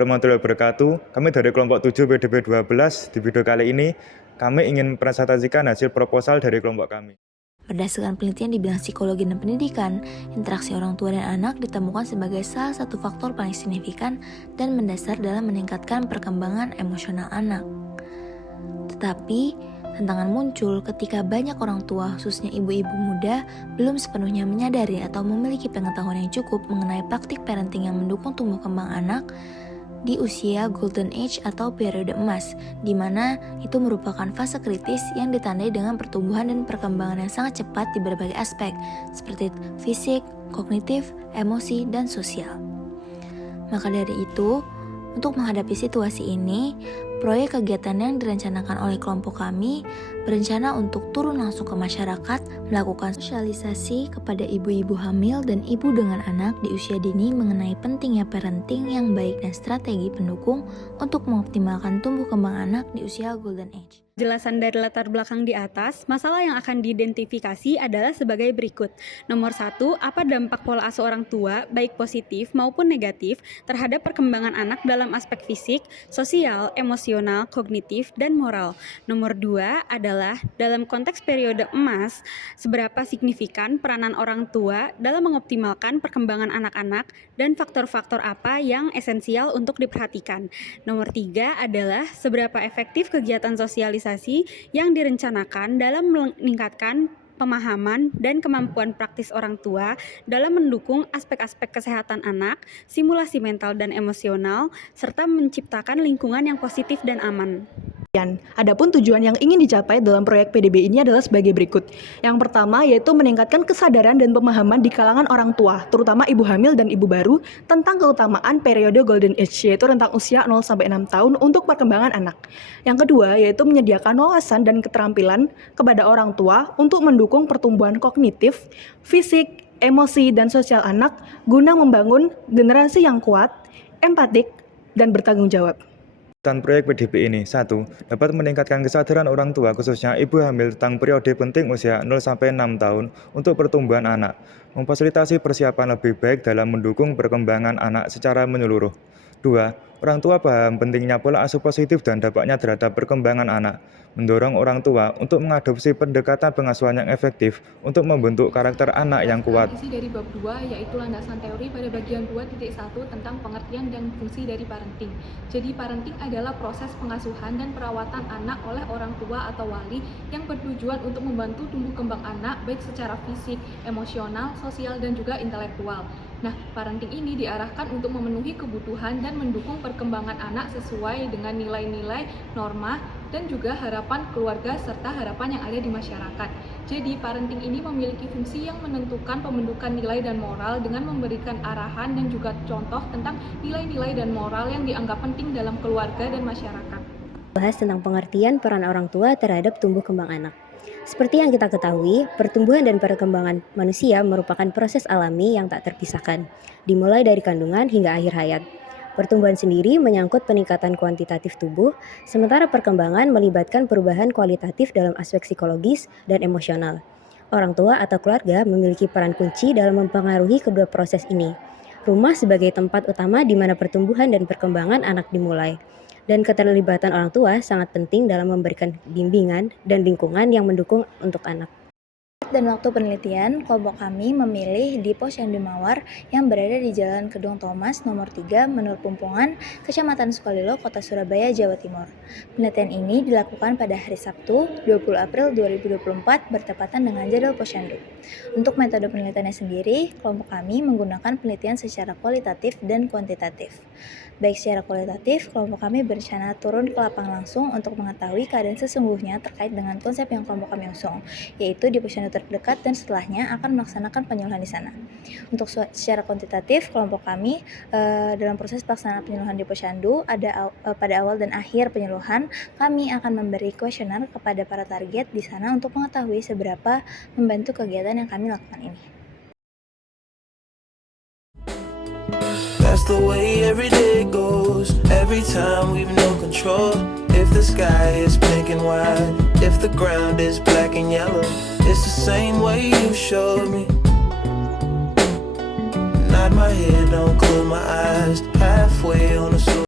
warahmatullahi wabarakatuh. Kami dari kelompok 7 PDB 12. Di video kali ini, kami ingin presentasikan hasil proposal dari kelompok kami. Berdasarkan penelitian di bidang psikologi dan pendidikan, interaksi orang tua dan anak ditemukan sebagai salah satu faktor paling signifikan dan mendasar dalam meningkatkan perkembangan emosional anak. Tetapi, tantangan muncul ketika banyak orang tua, khususnya ibu-ibu muda, belum sepenuhnya menyadari atau memiliki pengetahuan yang cukup mengenai praktik parenting yang mendukung tumbuh kembang anak di usia golden age atau periode emas, di mana itu merupakan fase kritis yang ditandai dengan pertumbuhan dan perkembangan yang sangat cepat di berbagai aspek, seperti fisik, kognitif, emosi, dan sosial. Maka dari itu, untuk menghadapi situasi ini, proyek kegiatan yang direncanakan oleh kelompok kami berencana untuk turun langsung ke masyarakat, melakukan sosialisasi kepada ibu-ibu hamil dan ibu dengan anak di usia dini mengenai pentingnya parenting yang baik dan strategi pendukung untuk mengoptimalkan tumbuh kembang anak di usia golden age. Penjelasan dari latar belakang di atas, masalah yang akan diidentifikasi adalah sebagai berikut. Nomor 1, apa dampak pola asuh orang tua, baik positif maupun negatif, terhadap perkembangan anak dalam aspek fisik, sosial, emosional, kognitif, dan moral. Nomor 2 adalah dalam konteks periode emas, seberapa signifikan peranan orang tua dalam mengoptimalkan perkembangan anak-anak dan faktor-faktor apa yang esensial untuk diperhatikan. Nomor 3 adalah seberapa efektif kegiatan sosialisasi yang direncanakan dalam meningkatkan pemahaman dan kemampuan praktis orang tua dalam mendukung aspek-aspek kesehatan anak, simulasi mental dan emosional, serta menciptakan lingkungan yang positif dan aman. Adapun tujuan yang ingin dicapai dalam proyek PDB ini adalah sebagai berikut. Yang pertama yaitu meningkatkan kesadaran dan pemahaman di kalangan orang tua, terutama ibu hamil dan ibu baru, tentang keutamaan periode golden age, yaitu rentang usia 0-6 tahun untuk perkembangan anak. Yang kedua yaitu menyediakan wawasan dan keterampilan kepada orang tua untuk mendukung pertumbuhan kognitif, fisik, emosi, dan sosial anak guna membangun generasi yang kuat, empatik, dan bertanggung jawab. Proyek PDB ini 1. Dapat meningkatkan kesadaran orang tua khususnya ibu hamil tentang periode penting usia 0-6 tahun untuk pertumbuhan anak, memfasilitasi persiapan lebih baik dalam mendukung perkembangan anak secara menyeluruh. 2. Orang tua paham pentingnya pola asuh positif dan dampaknya terhadap perkembangan anak, mendorong orang tua untuk mengadopsi pendekatan pengasuhan yang efektif untuk membentuk karakter anak yang kuat. Isi dari bab 2 yaitu landasan teori pada bagian 2.1 tentang pengertian dan fungsi dari parenting. Jadi parenting adalah proses pengasuhan dan perawatan anak oleh orang tua atau wali yang bertujuan untuk membantu tumbuh kembang anak baik secara fisik, emosional, sosial, dan juga intelektual. Nah, parenting ini diarahkan untuk memenuhi kebutuhan dan mendukung perkembangan anak sesuai dengan nilai-nilai, norma, dan juga harapan keluarga serta harapan yang ada di masyarakat. Jadi, parenting ini memiliki fungsi yang menentukan pembentukan nilai dan moral dengan memberikan arahan dan juga contoh tentang nilai-nilai dan moral yang dianggap penting dalam keluarga dan masyarakat. Bahas tentang pengertian peran orang tua terhadap tumbuh kembang anak. Seperti yang kita ketahui, pertumbuhan dan perkembangan manusia merupakan proses alami yang tak terpisahkan, dimulai dari kandungan hingga akhir hayat. Pertumbuhan sendiri menyangkut peningkatan kuantitatif tubuh, sementara perkembangan melibatkan perubahan kualitatif dalam aspek psikologis dan emosional. Orang tua atau keluarga memiliki peran kunci dalam mempengaruhi kedua proses ini. Rumah sebagai tempat utama di mana pertumbuhan dan perkembangan anak dimulai. Dan keterlibatan orang tua sangat penting dalam memberikan bimbingan dan lingkungan yang mendukung untuk anak. Dan waktu penelitian, kelompok kami memilih di Posyandu Mawar yang berada di Jalan Kedung Thomas nomor 3 Menur Pumpungan, Kecamatan Sukolilo, Kota Surabaya, Jawa Timur. Penelitian ini dilakukan pada hari Sabtu, 20 April 2024 bertepatan dengan jadwal Posyandu. Untuk metode penelitiannya sendiri, kelompok kami menggunakan penelitian secara kualitatif dan kuantitatif. Baik secara kualitatif, kelompok kami berencana turun ke lapangan langsung untuk mengetahui keadaan sesungguhnya terkait dengan konsep yang kelompok kami usung, yaitu di Posyandu terdekat dan setelahnya akan melaksanakan penyuluhan di sana. Untuk secara kuantitatif, kelompok kami dalam proses pelaksanaan penyuluhan di Posyandu pada awal dan akhir penyuluhan, kami akan memberi kuesioner kepada para target di sana untuk mengetahui seberapa membantu kegiatan yang kami lakukan ini. That's the way every day goes. Every time we've no control. If the sky is pink and white, if the ground is black and yellow, it's the same way you showed me. Nod my head, don't close my eyes. Halfway on the